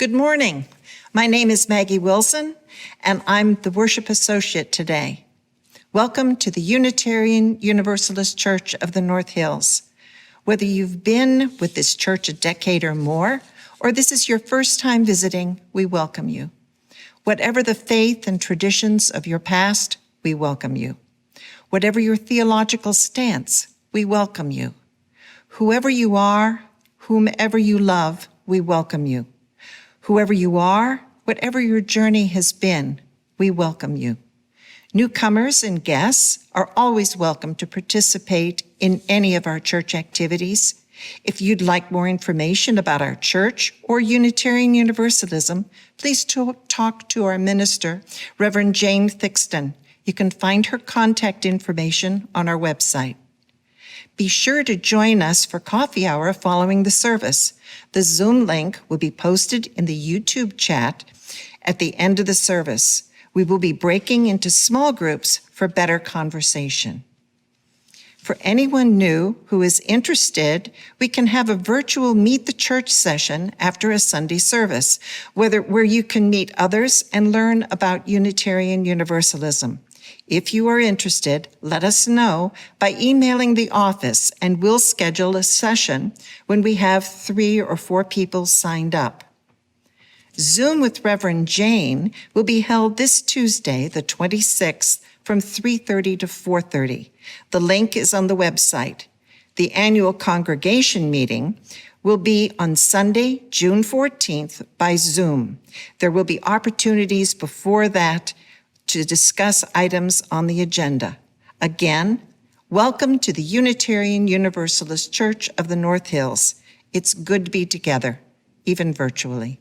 Good morning. My name is Maggie Wilson, and I'm the worship associate today. Welcome to the Unitarian Universalist Church of the North Hills. Whether you've been with this church a decade or more, or this is your first time visiting, we welcome you. Whatever the faith and traditions of your past, we welcome you. Whatever your theological stance, we welcome you. Whoever you are, whomever you love, we welcome you. Whoever you are, whatever your journey has been, we welcome you. Newcomers and guests are always welcome to participate in any of our church activities. If you'd like more information about our church or Unitarian Universalism, please talk to our minister, Reverend Jane Thixton. You can find her contact information on our website. Be sure to join us for coffee hour following the service. The Zoom link will be posted in the YouTube chat at the end of the service. We will be breaking into small groups for better conversation. For anyone new who is interested, we can have a virtual Meet the Church session after a Sunday service, where you can meet others and learn about Unitarian Universalism. If you are interested, let us know by emailing the office, and we'll schedule a session when we have 3 or 4 people signed up. Zoom with Reverend Jane will be held this Tuesday, the 26th, from 3:30 to 4:30. The link is on the website. The annual congregation meeting will be on Sunday, June 14th by Zoom. There will be opportunities before that to discuss items on the agenda. Again, welcome to the Unitarian Universalist Church of the North Hills. It's good to be together, even virtually.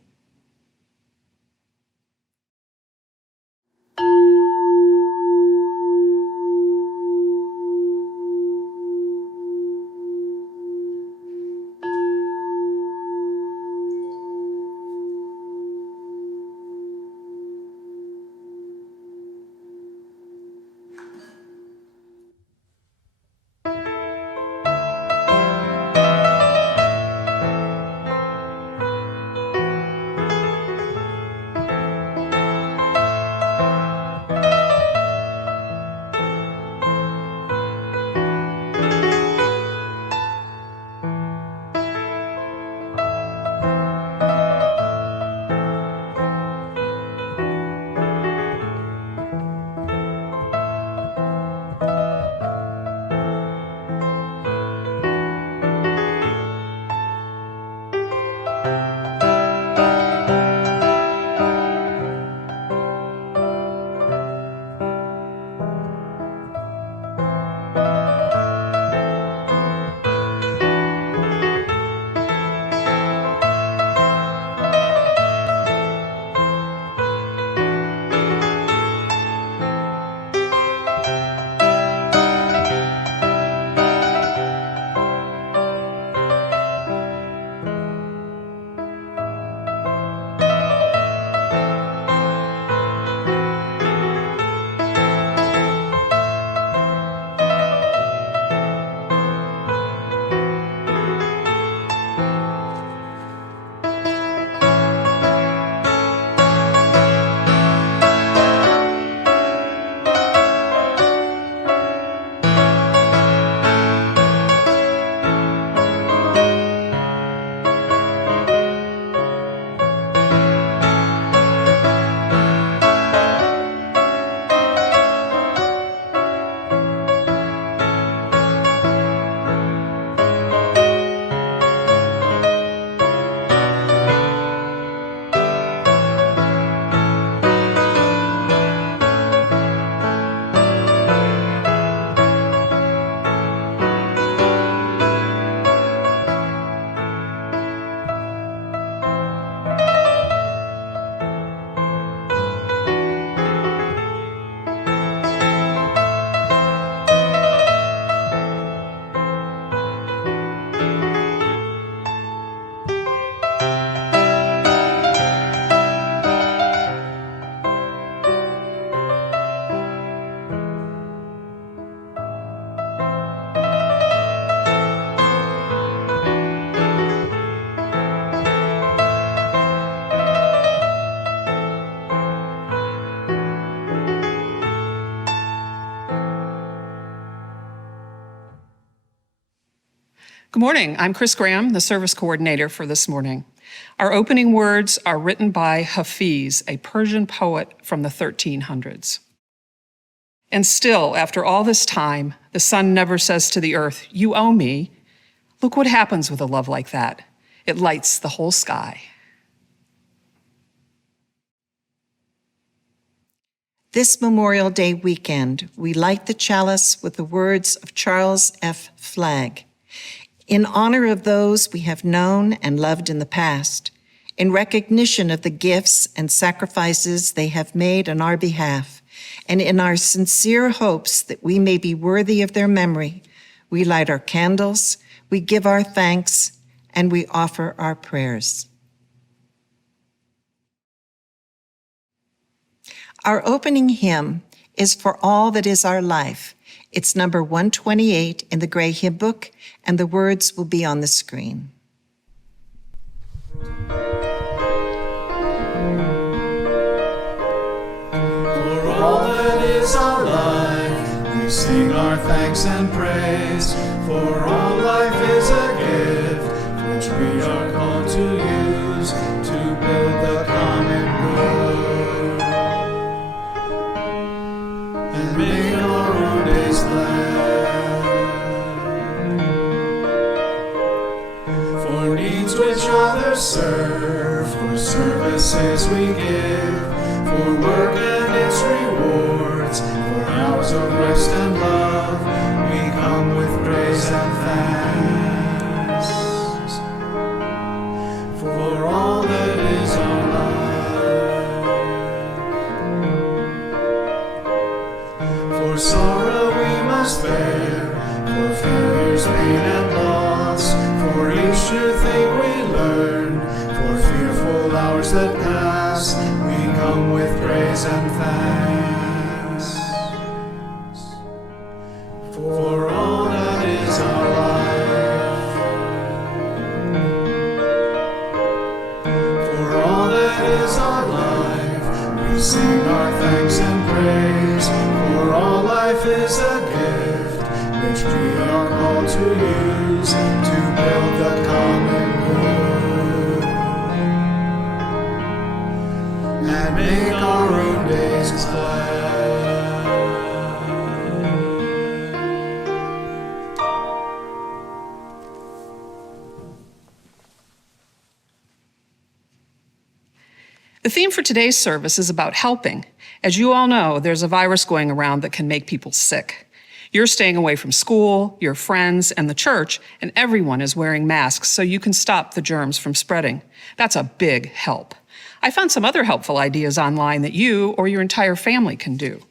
Good morning. I'm Chris Graham, the service coordinator for this morning. Our opening words are written by Hafiz, a Persian poet from the 1300s. And still, after all this time, the sun never says to the earth, "You owe me." Look what happens with a love like that. It lights the whole sky. This Memorial Day weekend, we light the chalice with the words of Charles F. Flagg. In honor of those we have known and loved in the past, in recognition of the gifts and sacrifices they have made on our behalf, and in our sincere hopes that we may be worthy of their memory, we light our candles, we give our thanks, and we offer our prayers. Our opening hymn is For All That Is Our Life. It's number 128 in the Gray Hymn Book, and the words will be on the screen. For all that is our life, we sing our thanks and praise. For all life is a gift, which we are called to use to build the common good and make our own days glad. For needs which others serve, for services we give, for work and its rewards, for hours of rest and love, we come with praise and thanks. For all that is our life. For sorrow we must bear, for failures, pain and loss, for each new thing we learn, for fearful hours that pass, we come with praise and thanks. For all that is our life. For all that is our life, we sing our thanks and praise. For all life is a gift, which we are called to use to build the common good and make our own days glad. The theme for today's service is about helping. As you all know, there's a virus going around that can make people sick. You're staying away from school, your friends, and the church, and everyone is wearing masks so you can stop the germs from spreading. That's a big help. I found some other helpful ideas online that you or your entire family can do.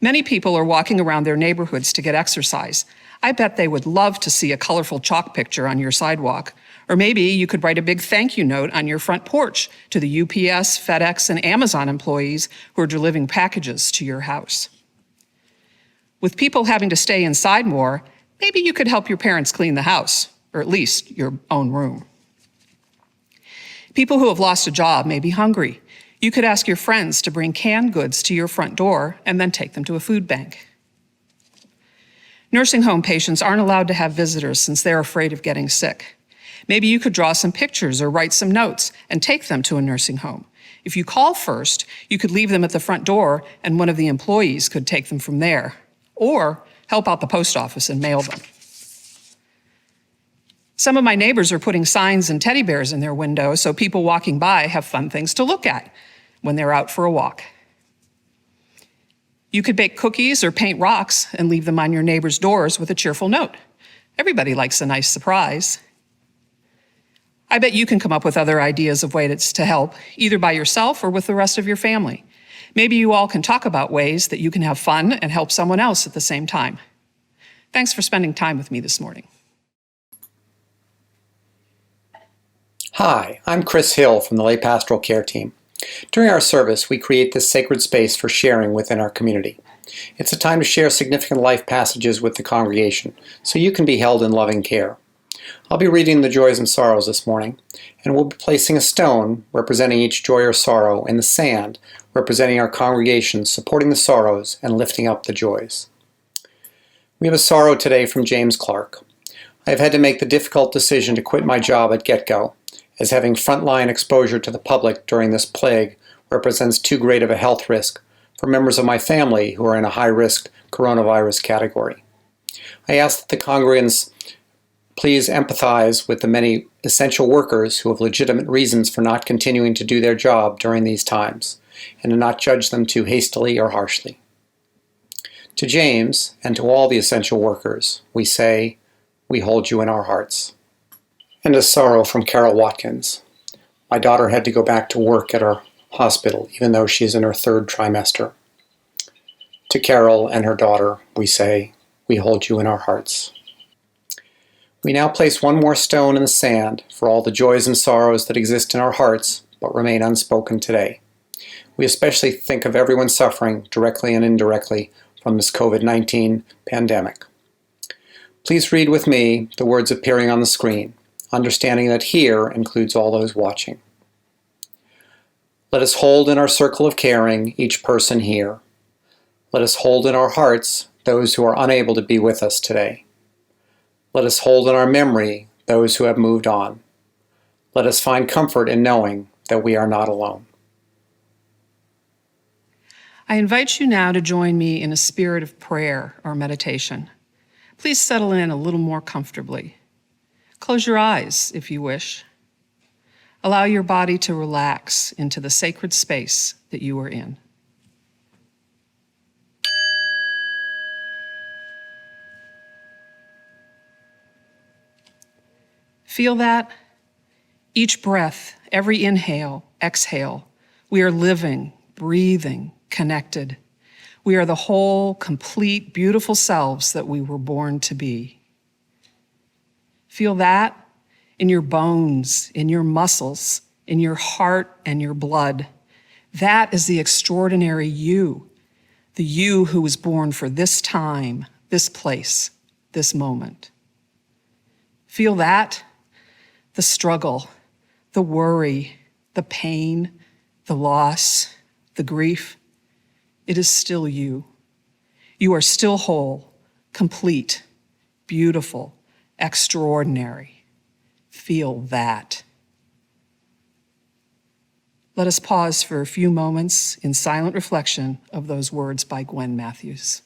Many people are walking around their neighborhoods to get exercise. I bet they would love to see a colorful chalk picture on your sidewalk. Or maybe you could write a big thank you note on your front porch to the UPS, FedEx, and Amazon employees who are delivering packages to your house. With people having to stay inside more, maybe you could help your parents clean the house, or at least your own room. People who have lost a job may be hungry. You could ask your friends to bring canned goods to your front door and then take them to a food bank. Nursing home patients aren't allowed to have visitors since they're afraid of getting sick. Maybe you could draw some pictures or write some notes and take them to a nursing home. If you call first, you could leave them at the front door and one of the employees could take them from there, or help out the post office and mail them. Some of my neighbors are putting signs and teddy bears in their windows so people walking by have fun things to look at when they're out for a walk. You could bake cookies or paint rocks and leave them on your neighbor's doors with a cheerful note. Everybody likes a nice surprise. I bet you can come up with other ideas of ways to help, either by yourself or with the rest of your family. Maybe you all can talk about ways that you can have fun and help someone else at the same time. Thanks for spending time with me this morning. Hi, I'm Chris Hill from the Lay Pastoral Care Team. During our service, we create this sacred space for sharing within our community. It's a time to share significant life passages with the congregation, so you can be held in loving care. I'll be reading the joys and sorrows this morning, and we'll be placing a stone representing each joy or sorrow in the sand, representing our congregation supporting the sorrows and lifting up the joys. We have a sorrow today from James Clark. I have had to make the difficult decision to quit my job at get-go, as having frontline exposure to the public during this plague represents too great of a health risk for members of my family who are in a high-risk coronavirus category. I ask that the congregants please empathize with the many essential workers who have legitimate reasons for not continuing to do their job during these times, and to not judge them too hastily or harshly. To James, and to all the essential workers, we say, we hold you in our hearts. And a sorrow from Carol Watkins. My daughter had to go back to work at our hospital, even though she's in her 3rd trimester. To Carol and her daughter, we say, we hold you in our hearts. We now place one more stone in the sand for all the joys and sorrows that exist in our hearts but remain unspoken today. We especially think of everyone suffering, directly and indirectly, from this COVID-19 pandemic. Please read with me the words appearing on the screen, understanding that here includes all those watching. Let us hold in our circle of caring each person here. Let us hold in our hearts those who are unable to be with us today. Let us hold in our memory those who have moved on. Let us find comfort in knowing that we are not alone. I invite you now to join me in a spirit of prayer or meditation. Please settle in a little more comfortably. Close your eyes if you wish. Allow your body to relax into the sacred space that you are in. Feel that? Each breath, every inhale, exhale, we are living, breathing, connected. We are the whole, complete, beautiful selves that we were born to be. Feel that in your bones, in your muscles, in your heart and your blood. That is the extraordinary you, the you who was born for this time, this place, this moment. Feel that? The struggle, the worry, the pain, the loss, the grief. It is still you. You are still whole, complete, beautiful, extraordinary. Feel that. Let us pause for a few moments in silent reflection of those words by Gwen Matthews.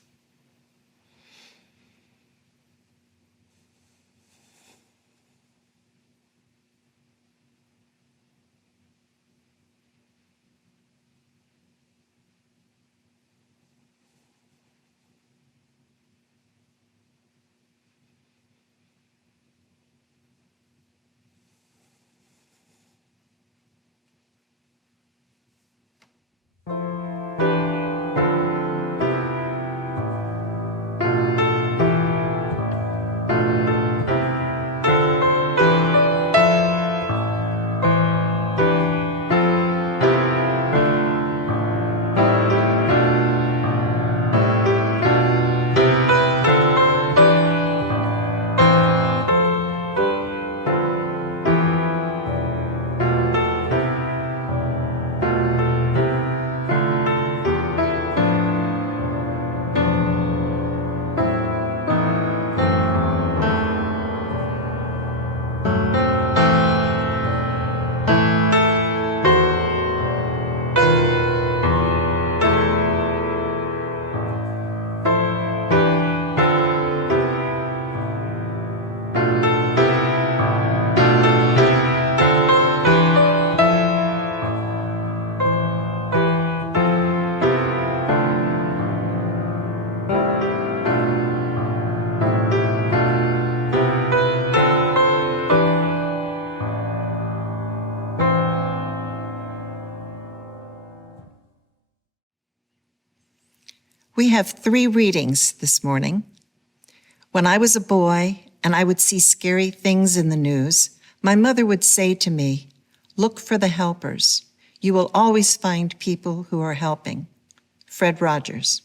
We have 3 readings this morning. When I was a boy and I would see scary things in the news, my mother would say to me, "Look for the helpers. You will always find people who are helping." Fred Rogers.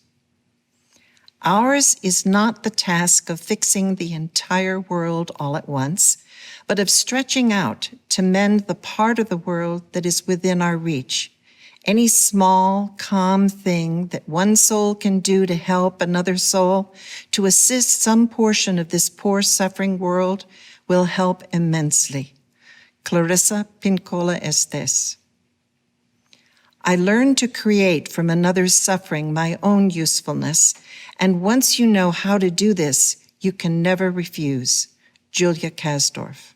Ours is not the task of fixing the entire world all at once, but of stretching out to mend the part of the world that is within our reach, Any small, calm thing that one soul can do to help another soul, to assist some portion of this poor, suffering world, will help immensely. Clarissa Pincola Estes. I learned to create from another's suffering my own usefulness, and once you know how to do this, you can never refuse. Julia Kasdorf.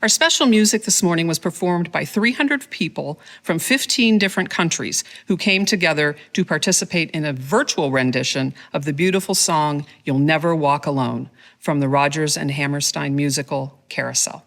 Our special music this morning was performed by 300 people from 15 different countries who came together to participate in a virtual rendition of the beautiful song, You'll Never Walk Alone, from the Rodgers and Hammerstein musical, Carousel.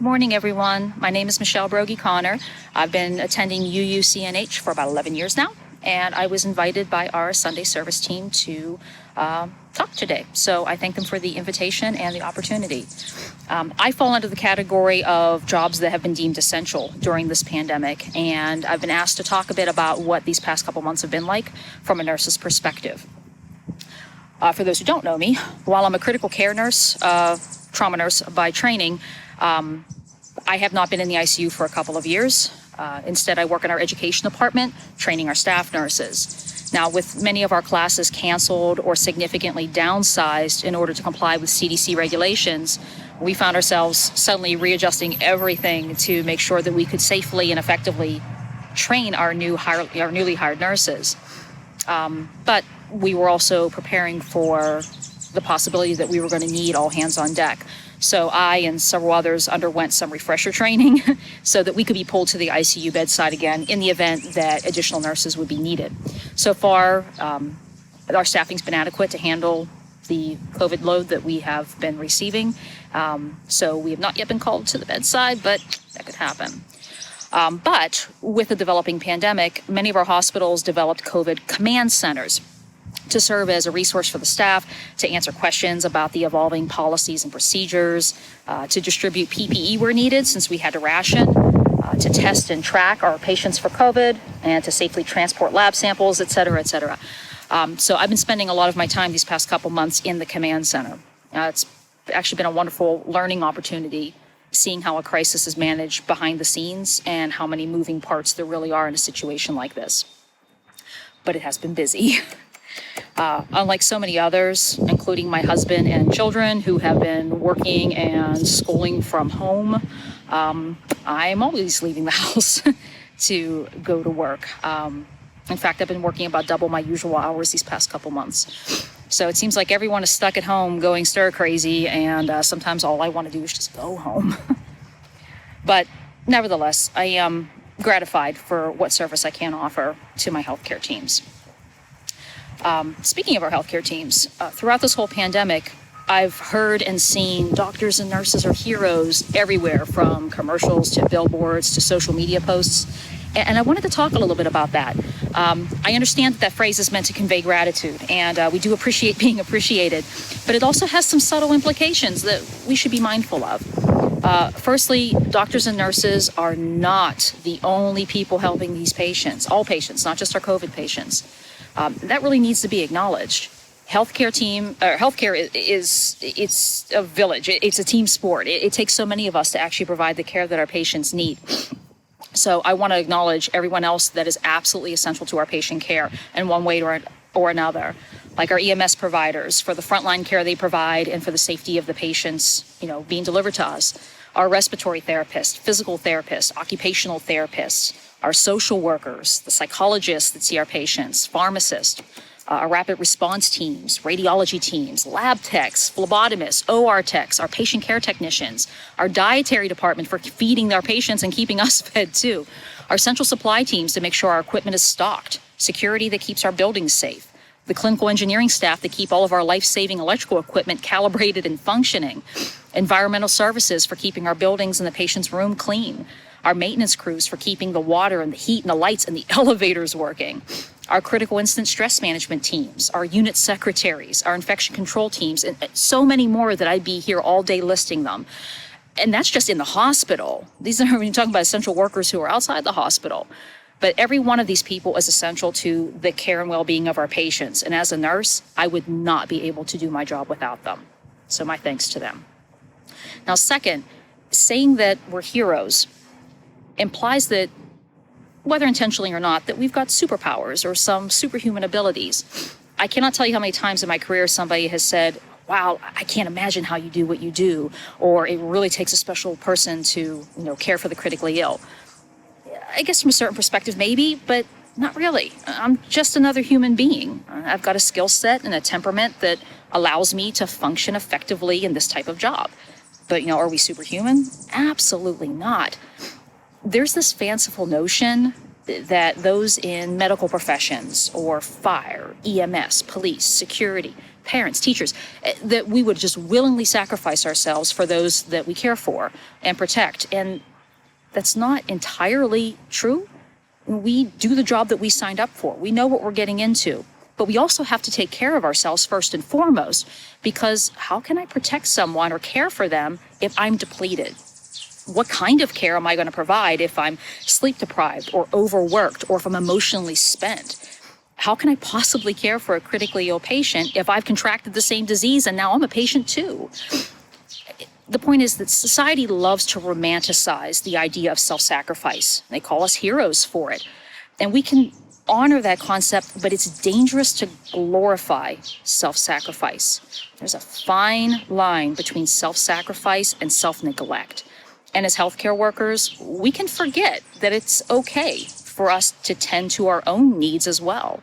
Good morning, everyone. My name is Michelle Brogy-Connor. I've been attending UUCNH for about 11 years now, and I was invited by our Sunday service team to talk today. So I thank them for the invitation and the opportunity. I fall under the category of jobs that have been deemed essential during this pandemic, and I've been asked to talk a bit about what these past couple months have been like from a nurse's perspective. For those who don't know me, while I'm a critical care nurse, trauma nurse by training, I have not been in the ICU for a couple of years. Instead, I work in our education department, training our staff nurses. Now, with many of our classes canceled or significantly downsized in order to comply with CDC regulations, we found ourselves suddenly readjusting everything to make sure that we could safely and effectively train our newly hired nurses. But we were also preparing for the possibility that we were going to need all hands on deck. So I and several others underwent some refresher training so that we could be pulled to the ICU bedside again in the event that additional nurses would be needed. So far, our staffing's been adequate to handle the COVID load that we have been receiving. So we have not yet been called to the bedside, but that could happen. But with the developing pandemic, many of our hospitals developed COVID command centers to serve as a resource for the staff, to answer questions about the evolving policies and procedures, to distribute PPE where needed since we had to ration, to test and track our patients for COVID, and to safely transport lab samples, et cetera, et cetera. So I've been spending a lot of my time these past couple months in the command center. It's actually been a wonderful learning opportunity, seeing how a crisis is managed behind the scenes and how many moving parts there really are in a situation like this. But it has been busy. Unlike so many others, including my husband and children who have been working and schooling from home, I'm always leaving the house to go to work. In fact, I've been working about double my usual hours these past couple months. So it seems like everyone is stuck at home going stir crazy, and sometimes all I want to do is just go home. But nevertheless, I am gratified for what service I can offer to my healthcare teams. Speaking of our healthcare teams, throughout this whole pandemic, I've heard and seen doctors and nurses are heroes everywhere, from commercials to billboards to social media posts. And I wanted to talk a little bit about that. I understand that phrase is meant to convey gratitude, and we do appreciate being appreciated, but it also has some subtle implications that we should be mindful of. Firstly, doctors and nurses are not the only people helping these patients, all patients, not just our COVID patients. That really needs to be acknowledged. Healthcare it's a village. It's a team sport. It takes so many of us to actually provide the care that our patients need. So I want to acknowledge everyone else that is absolutely essential to our patient care in one way or another, like our EMS providers for the frontline care they provide and for the safety of the patients, being delivered to us, our respiratory therapists, physical therapists, occupational therapists, our social workers, the psychologists that see our patients, pharmacists, our rapid response teams, radiology teams, lab techs, phlebotomists, OR techs, our patient care technicians, our dietary department for feeding our patients and keeping us fed too, our central supply teams to make sure our equipment is stocked, security that keeps our buildings safe, the clinical engineering staff that keep all of our life-saving electrical equipment calibrated and functioning, environmental services for keeping our buildings and the patient's room clean, our maintenance crews for keeping the water and the heat and the lights and the elevators working, our critical incident stress management teams, our unit secretaries, our infection control teams, and so many more that I'd be here all day listing them. And that's just in the hospital. These are when you're talking about essential workers who are outside the hospital. But every one of these people is essential to the care and well-being of our patients. And as a nurse, I would not be able to do my job without them. So my thanks to them. Now, second, saying that we're heroes implies that, whether intentionally or not, that we've got superpowers or some superhuman abilities. I cannot tell you how many times in my career somebody has said, wow, I can't imagine how you do what you do, or it really takes a special person to, care for the critically ill. I guess from a certain perspective, maybe, but not really. I'm just another human being. I've got a skill set and a temperament that allows me to function effectively in this type of job. But, are we superhuman? Absolutely not. There's this fanciful notion that those in medical professions or fire, EMS, police, security, parents, teachers, that we would just willingly sacrifice ourselves for those that we care for and protect. And that's not entirely true. We do the job that we signed up for. We know what we're getting into. But we also have to take care of ourselves first and foremost, because how can I protect someone or care for them if I'm depleted? What kind of care am I going to provide if I'm sleep deprived or overworked, or if I'm emotionally spent? How can I possibly care for a critically ill patient if I've contracted the same disease and now I'm a patient too? The point is that society loves to romanticize the idea of self-sacrifice. They call us heroes for it. And we can honor that concept, but it's dangerous to glorify self-sacrifice. There's a fine line between self-sacrifice and self-neglect. And as healthcare workers, we can forget that it's okay for us to tend to our own needs as well.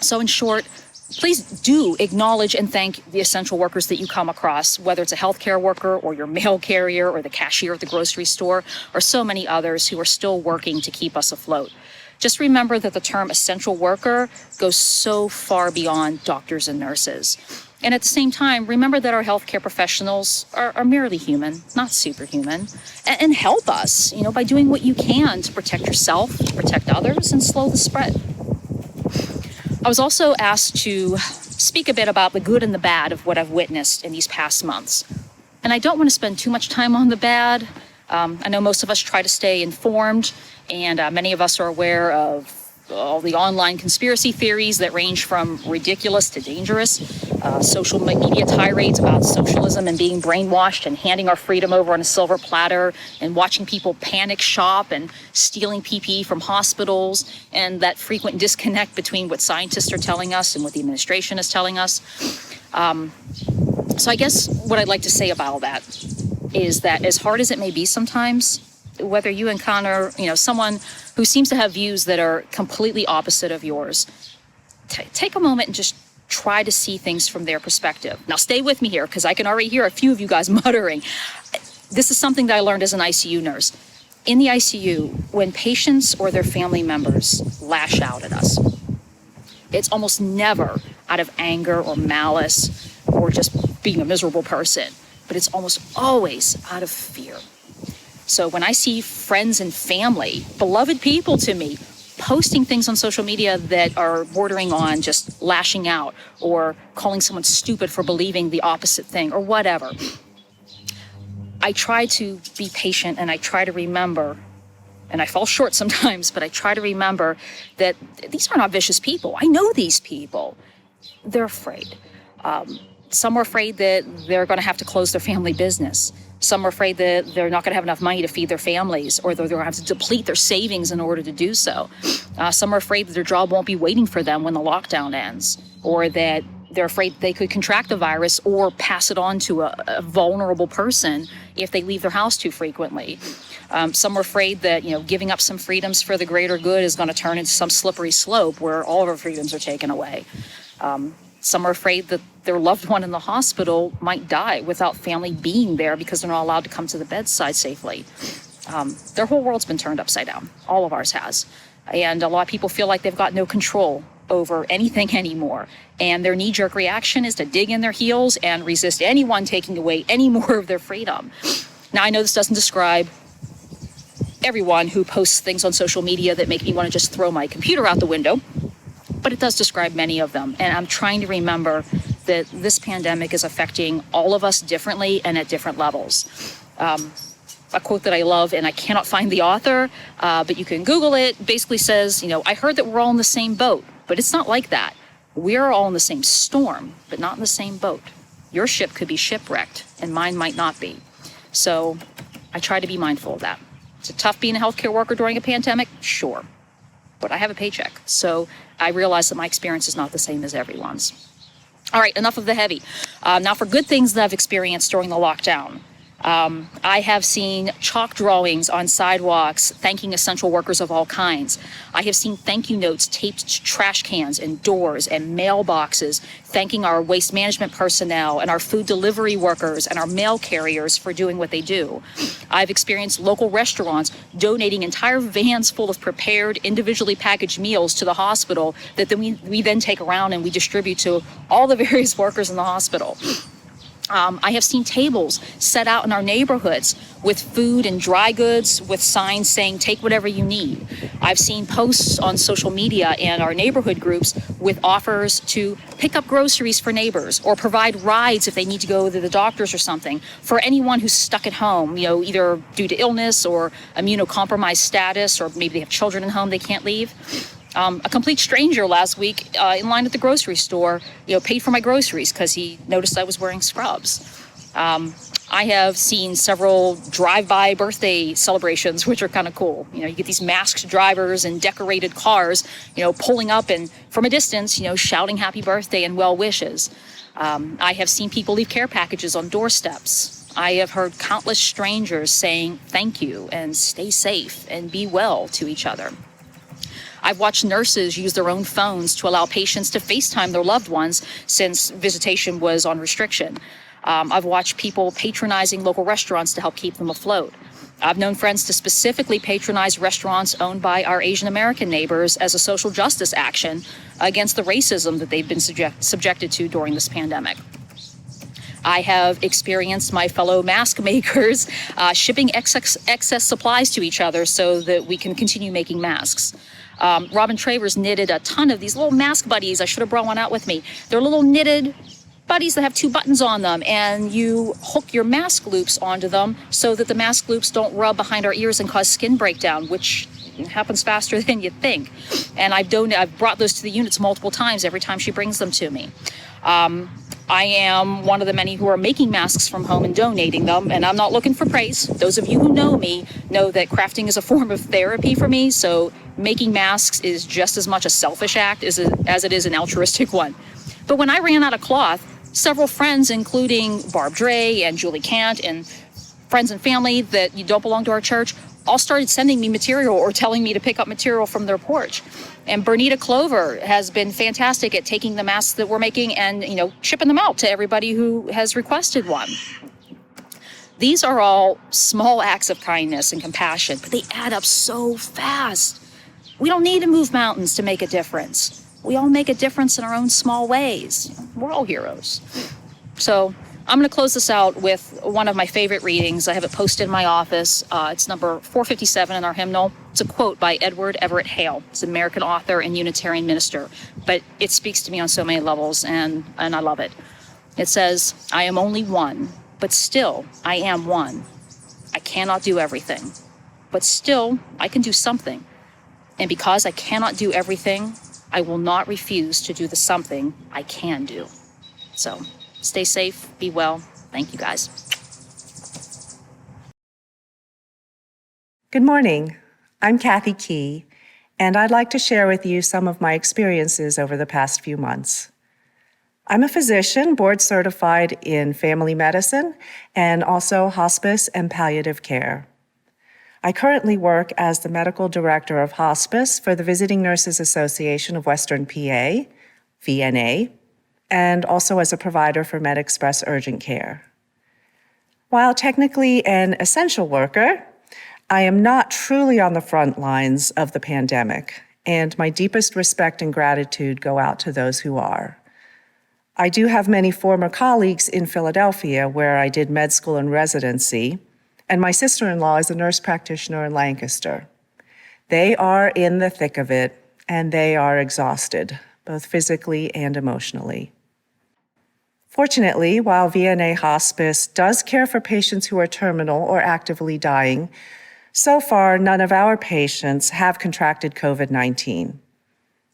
So in short, please do acknowledge and thank the essential workers that you come across, whether it's a healthcare worker or your mail carrier or the cashier at the grocery store, or so many others who are still working to keep us afloat. Just remember that the term essential worker goes so far beyond doctors and nurses. And at the same time, remember that our healthcare professionals are merely human, not superhuman, and help us, by doing what you can to protect yourself, protect others, and slow the spread. I was also asked to speak a bit about the good and the bad of what I've witnessed in these past months. And I don't want to spend too much time on the bad. I know most of us try to stay informed, and many of us are aware of all the online conspiracy theories that range from ridiculous to dangerous, social media tirades about socialism and being brainwashed and handing our freedom over on a silver platter and watching people panic shop and stealing PPE from hospitals, and that frequent disconnect between what scientists are telling us and what the administration is telling us. So I guess what I'd like to say about that is that as hard as it may be sometimes, whether you encounter, someone who seems to have views that are completely opposite of yours, take a moment and just try to see things from their perspective. Now, stay with me here, because I can already hear a few of you guys muttering. This is something that I learned as an ICU nurse. In the ICU, when patients or their family members lash out at us, it's almost never out of anger or malice or just being a miserable person, but it's almost always out of fear. So when I see friends and family, beloved people to me, posting things on social media that are bordering on just lashing out or calling someone stupid for believing the opposite thing or whatever, I try to be patient and I try to remember, and I fall short sometimes, but I try to remember that these are not vicious people. I know these people. They're afraid. Some are afraid that they're going to have to close their family business. Some are afraid that they're not going to have enough money to feed their families, or they're going to have to deplete their savings in order to do so. Some are afraid that their job won't be waiting for them when the lockdown ends, or that they're afraid they could contract the virus or pass it on to a vulnerable person if they leave their house too frequently. Some are afraid that, giving up some freedoms for the greater good is going to turn into some slippery slope where all of our freedoms are taken away. Some are afraid that their loved one in the hospital might die without family being there because they're not allowed to come to the bedside safely. Their whole world's been turned upside down. All of ours has. And a lot of people feel like they've got no control over anything anymore. And their knee-jerk reaction is to dig in their heels and resist anyone taking away any more of their freedom. Now, I know this doesn't describe everyone who posts things on social media that make me want to just throw my computer out the window, but it does describe many of them. And I'm trying to remember that this pandemic is affecting all of us differently and at different levels. A quote that I love, and I cannot find the author, but you can Google it, basically says, I heard that we're all in the same boat, but it's not like that. We're all in the same storm, but not in the same boat. Your ship could be shipwrecked, and mine might not be. So I try to be mindful of that. Is it tough being a healthcare worker during a pandemic? Sure. But I have a paycheck, so I realize that my experience is not the same as everyone's. All right, enough of the heavy. Now for good things that I've experienced during the lockdown. I have seen chalk drawings on sidewalks thanking essential workers of all kinds. I have seen thank you notes taped to trash cans and doors and mailboxes thanking our waste management personnel and our food delivery workers and our mail carriers for doing what they do. I've experienced local restaurants donating entire vans full of prepared, individually packaged meals to the hospital that then we then take around and we distribute to all the various workers in the hospital. I have seen tables set out in our neighborhoods with food and dry goods with signs saying, take whatever you need. I've seen posts on social media and our neighborhood groups with offers to pick up groceries for neighbors or provide rides if they need to go to the doctors or something for anyone who's stuck at home, either due to illness or immunocompromised status, or maybe they have children at home they can't leave. A complete stranger last week in line at the grocery store, paid for my groceries because he noticed I was wearing scrubs. I have seen several drive-by birthday celebrations, which are kind of cool. You get these masked drivers and decorated cars, pulling up and from a distance, shouting happy birthday and well wishes. I have seen people leave care packages on doorsteps. I have heard countless strangers saying thank you and stay safe and be well to each other. I've watched nurses use their own phones to allow patients to FaceTime their loved ones since visitation was on restriction. I've watched people patronizing local restaurants to help keep them afloat. I've known friends to specifically patronize restaurants owned by our Asian American neighbors as a social justice action against the racism that they've been subjected to during this pandemic. I have experienced my fellow mask makers shipping excess supplies to each other so that we can continue making masks. Robin Travers knitted a ton of these little mask buddies. I should have brought one out with me. They're little knitted buddies that have 2 buttons on them, and you hook your mask loops onto them so that the mask loops don't rub behind our ears and cause skin breakdown, which happens faster than you think. And I've brought those to the units multiple times every time she brings them to me. I am one of the many who are making masks from home and donating them, and I'm not looking for praise. Those of you who know me know that crafting is a form of therapy for me, so making masks is just as much a selfish act as it is an altruistic one. But when I ran out of cloth, several friends, including Barb Dre and Julie Kant and friends and family that you don't belong to our church, all started sending me material or telling me to pick up material from their porch. And Bernita Clover has been fantastic at taking the masks that we're making and, shipping them out to everybody who has requested one. These are all small acts of kindness and compassion, but they add up so fast. We don't need to move mountains to make a difference. We all make a difference in our own small ways. We're all heroes. So I'm going to close this out with one of my favorite readings. I have it posted in my office. It's number 457 in our hymnal. It's a quote by Edward Everett Hale. He's an American author and Unitarian minister, but it speaks to me on so many levels, and I love it. It says, "I am only one, but still I am one. I cannot do everything, but still I can do something. And because I cannot do everything, I will not refuse to do the something I can do." So stay safe, be well. Thank you, guys. Good morning. I'm Kathy Key, and I'd like to share with you some of my experiences over the past few months. I'm a physician, board certified in family medicine and also hospice and palliative care. I currently work as the medical director of hospice for the Visiting Nurses Association of Western PA, VNA, and also as a provider for MedExpress Urgent Care. While technically an essential worker, I am not truly on the front lines of the pandemic, and my deepest respect and gratitude go out to those who are. I do have many former colleagues in Philadelphia, where I did med school and residency, and my sister-in-law is a nurse practitioner in Lancaster. They are in the thick of it, and they are exhausted, both physically and emotionally. Fortunately, while VNA Hospice does care for patients who are terminal or actively dying, so far none of our patients have contracted COVID-19.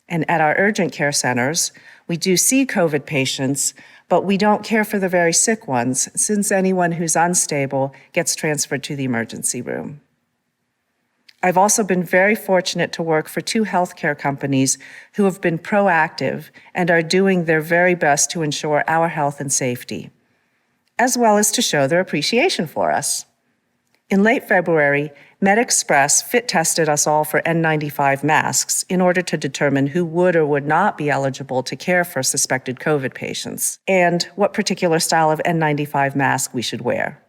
And at our urgent care centers, we do see COVID patients, but we don't care for the very sick ones, since anyone who's unstable gets transferred to the emergency room. I've also been very fortunate to work for 2 healthcare companies who have been proactive and are doing their very best to ensure our health and safety, as well as to show their appreciation for us. In late February, MedExpress fit tested us all for N95 masks in order to determine who would or would not be eligible to care for suspected COVID patients and what particular style of N95 mask we should wear.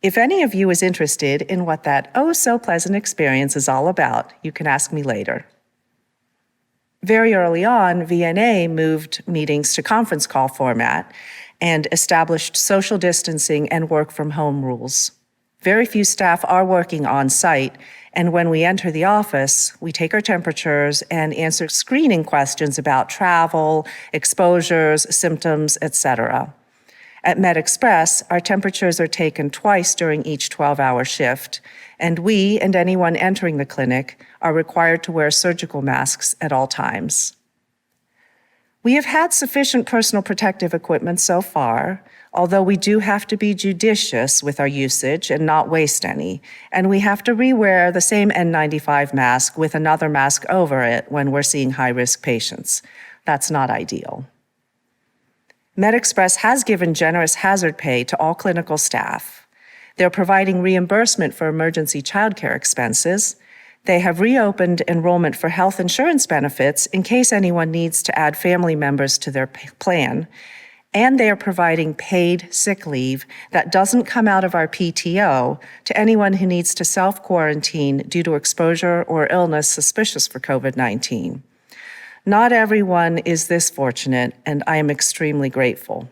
If any of you is interested in what that oh-so-pleasant experience is all about, you can ask me later. Very early on, VNA moved meetings to conference call format and established social distancing and work-from-home rules. Very few staff are working on site, and when we enter the office, we take our temperatures and answer screening questions about travel, exposures, symptoms, etc. At MedExpress, our temperatures are taken twice during each 12-hour shift, and we and anyone entering the clinic are required to wear surgical masks at all times. We have had sufficient personal protective equipment so far, although we do have to be judicious with our usage and not waste any, and we have to rewear the same N95 mask with another mask over it when we're seeing high-risk patients. That's not ideal. MedExpress has given generous hazard pay to all clinical staff. They're providing reimbursement for emergency childcare expenses. They have reopened enrollment for health insurance benefits in case anyone needs to add family members to their plan, and they are providing paid sick leave that doesn't come out of our PTO to anyone who needs to self-quarantine due to exposure or illness suspicious for COVID-19. Not everyone is this fortunate, and I am extremely grateful.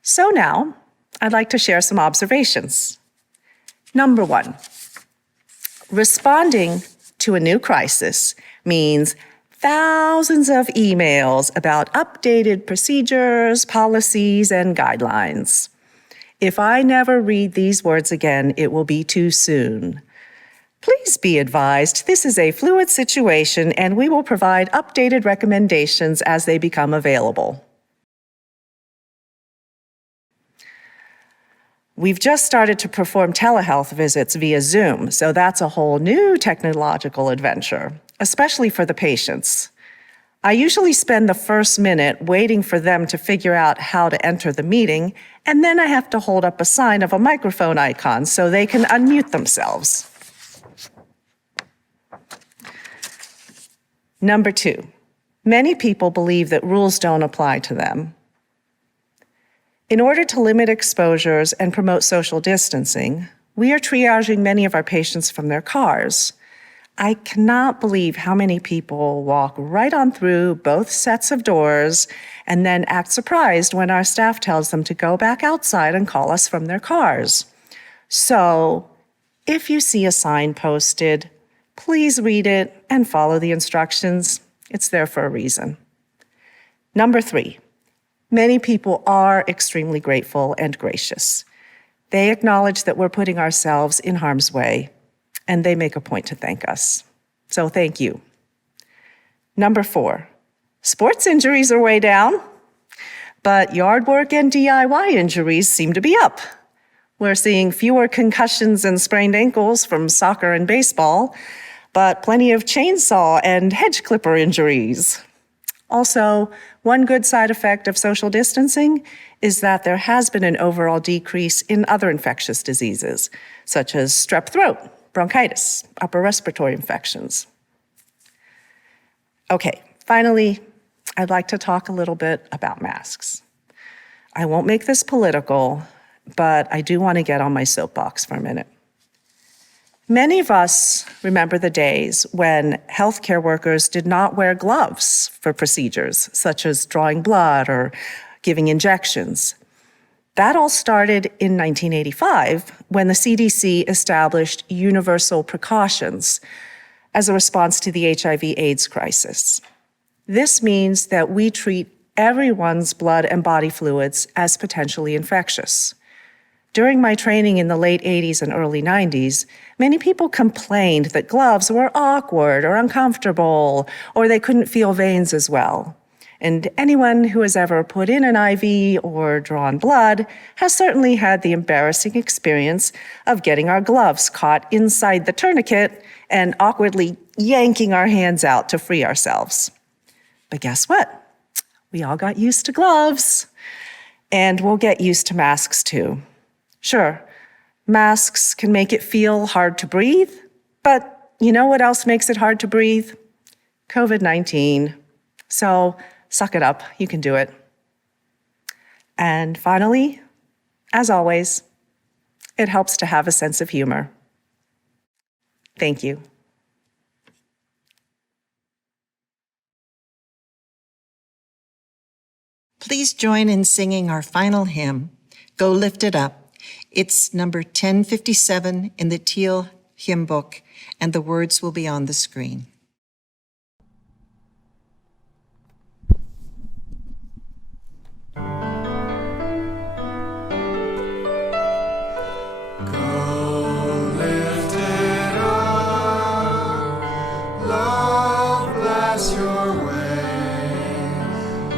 So now, I'd like to share some observations. Number one, responding to a new crisis means thousands of emails about updated procedures, policies, and guidelines. If I never read these words again, it will be too soon. Please be advised, this is a fluid situation, and we will provide updated recommendations as they become available. We've just started to perform telehealth visits via Zoom, so that's a whole new technological adventure, especially for the patients. I usually spend the first minute waiting for them to figure out how to enter the meeting, and then I have to hold up a sign of a microphone icon so they can unmute themselves. Number two, many people believe that rules don't apply to them. In order to limit exposures and promote social distancing, we are triaging many of our patients from their cars. I cannot believe how many people walk right on through both sets of doors and then act surprised when our staff tells them to go back outside and call us from their cars. So, if you see a sign posted, please read it and follow the instructions. It's there for a reason. Number three, many people are extremely grateful and gracious. They acknowledge that we're putting ourselves in harm's way, and they make a point to thank us. So thank you. Number four, sports injuries are way down, but yard work and DIY injuries seem to be up. We're seeing fewer concussions and sprained ankles from soccer and baseball, but plenty of chainsaw and hedge clipper injuries. Also, one good side effect of social distancing is that there has been an overall decrease in other infectious diseases, such as strep throat, bronchitis, upper respiratory infections. Okay, finally, I'd like to talk a little bit about masks. I won't make this political, but I do want to get on my soapbox for a minute. Many of us remember the days when healthcare workers did not wear gloves for procedures, such as drawing blood or giving injections. That all started in 1985 when the CDC established universal precautions as a response to the HIV/AIDS crisis. This means that we treat everyone's blood and body fluids as potentially infectious. During my training in the late 80s and early 90s, many people complained that gloves were awkward or uncomfortable, or they couldn't feel veins as well. And anyone who has ever put in an IV or drawn blood has certainly had the embarrassing experience of getting our gloves caught inside the tourniquet and awkwardly yanking our hands out to free ourselves. But guess what? We all got used to gloves, and we'll get used to masks too. Sure, masks can make it feel hard to breathe, but you know what else makes it hard to breathe? COVID-19. So suck it up, you can do it. And finally, as always, it helps to have a sense of humor. Thank you. Please join in singing our final hymn, Go Lift It Up. It's number 1057 in the Teal hymn book, and the words will be on the screen. Go lift it up, love bless your way,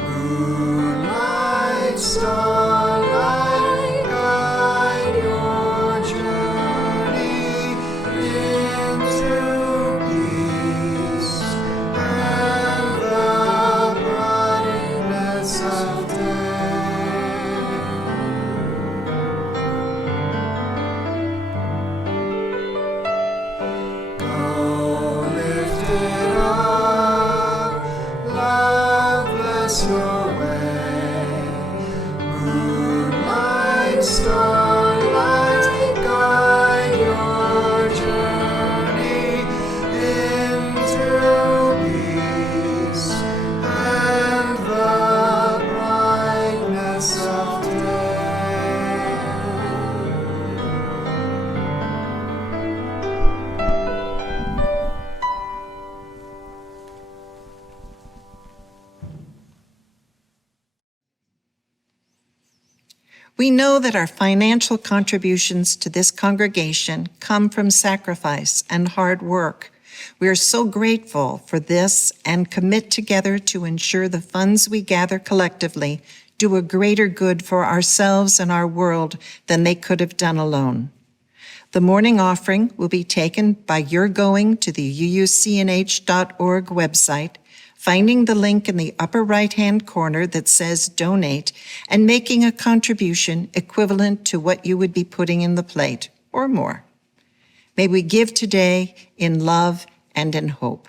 moonlight, starlight, guide your journey into peace. morning starlight guide your journey into peace and the brightness of day. We know that our financial contributions to this congregation come from sacrifice and hard work. We are so grateful for this and commit together to ensure the funds we gather collectively do a greater good for ourselves and our world than they could have done alone. The morning offering will be taken by your going to the uucnh.org website, finding the link in the upper right-hand corner that says Donate, and making a contribution equivalent to what you would be putting in the plate, or more. May we give today in love and in hope.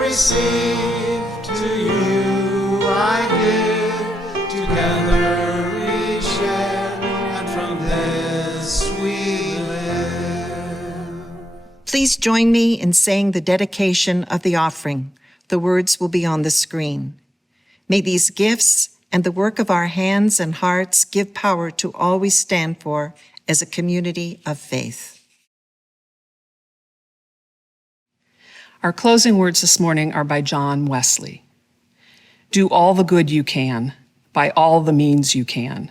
Receive, to you I give, together we share, and from this we live. Please join me in saying the dedication of the offering. The words will be on the screen. May these gifts and the work of our hands and hearts give power to all we stand for as a community of faith. Our closing words this morning are by John Wesley. Do all the good you can, by all the means you can,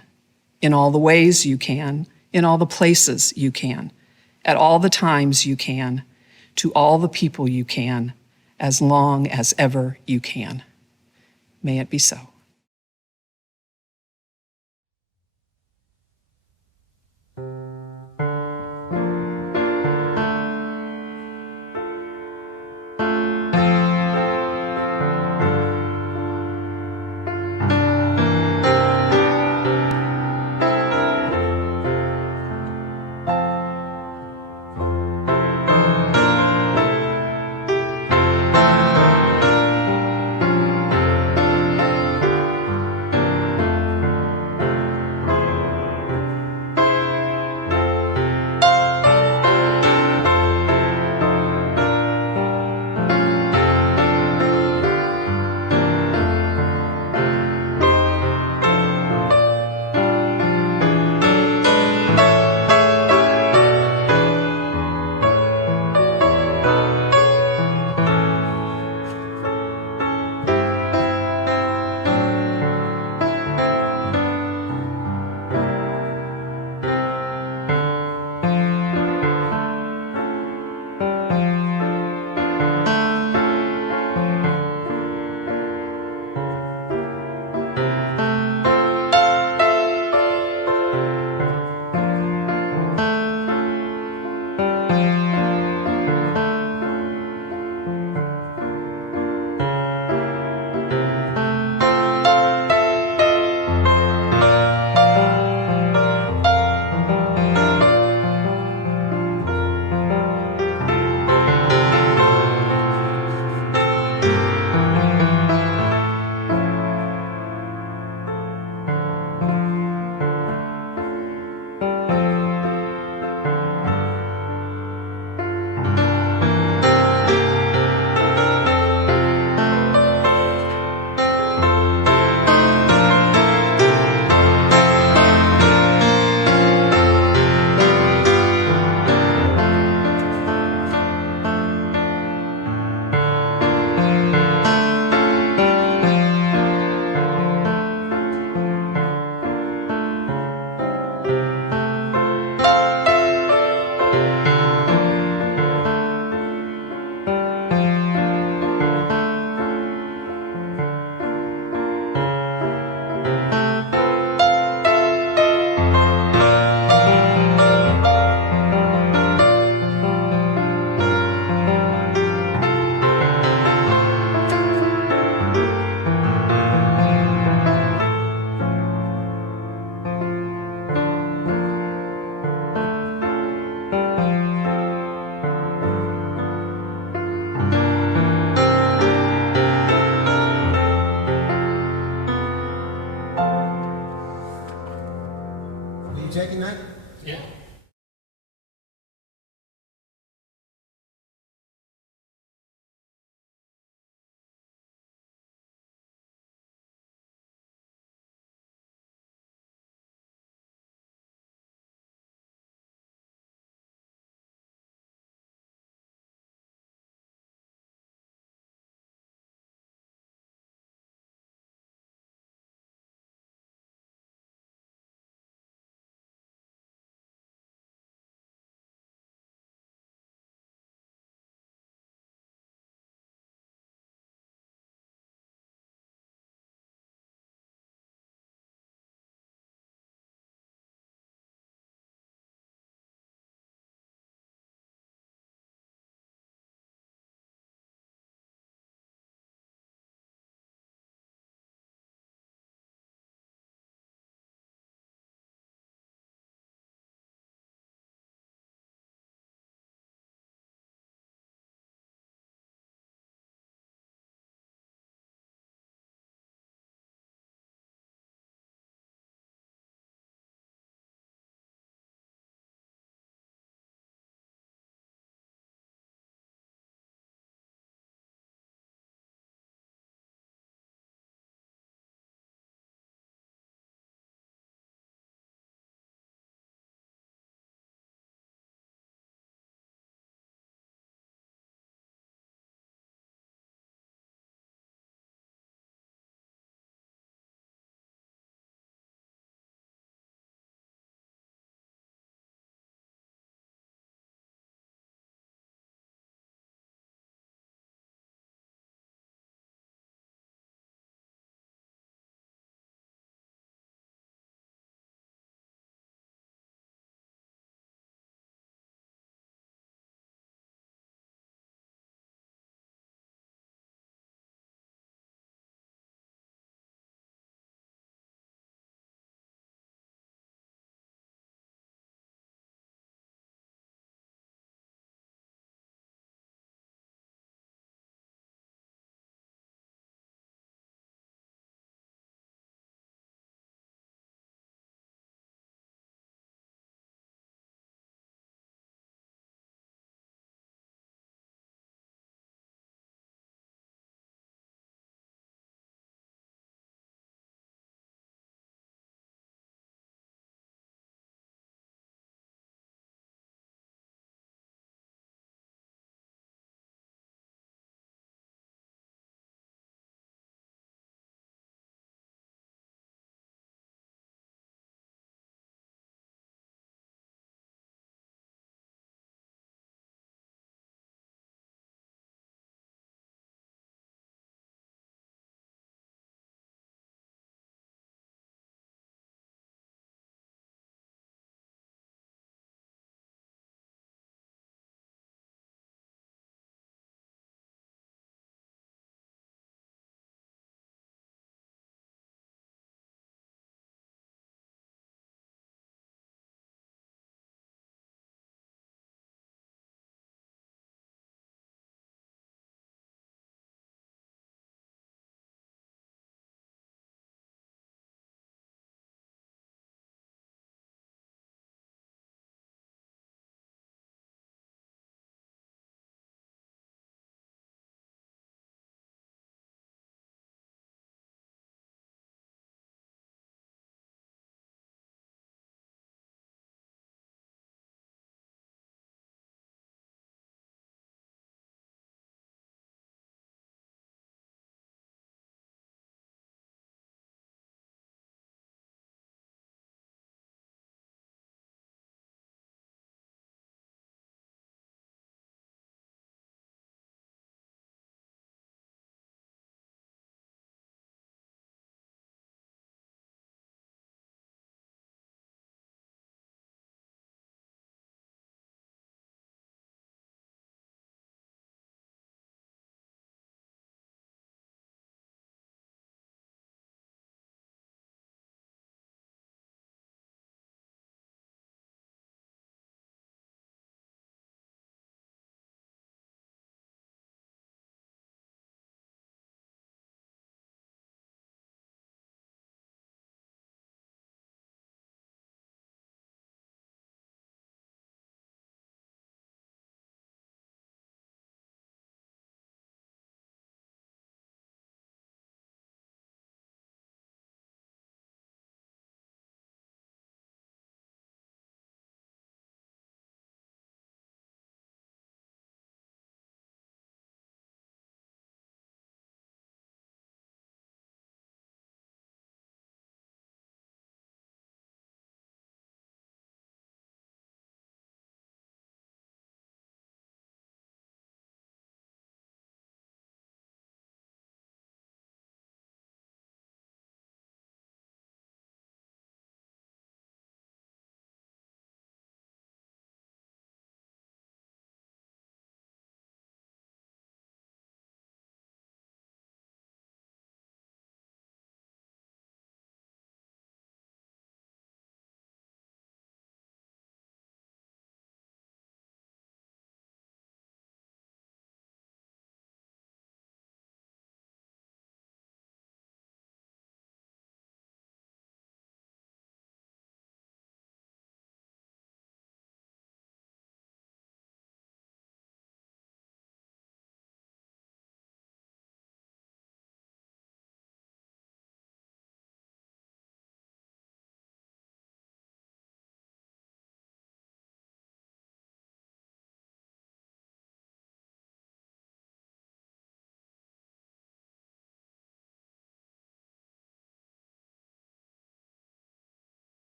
in all the ways you can, in all the places you can, at all the times you can, to all the people you can, as long as ever you can. May it be so. taking that? Yeah.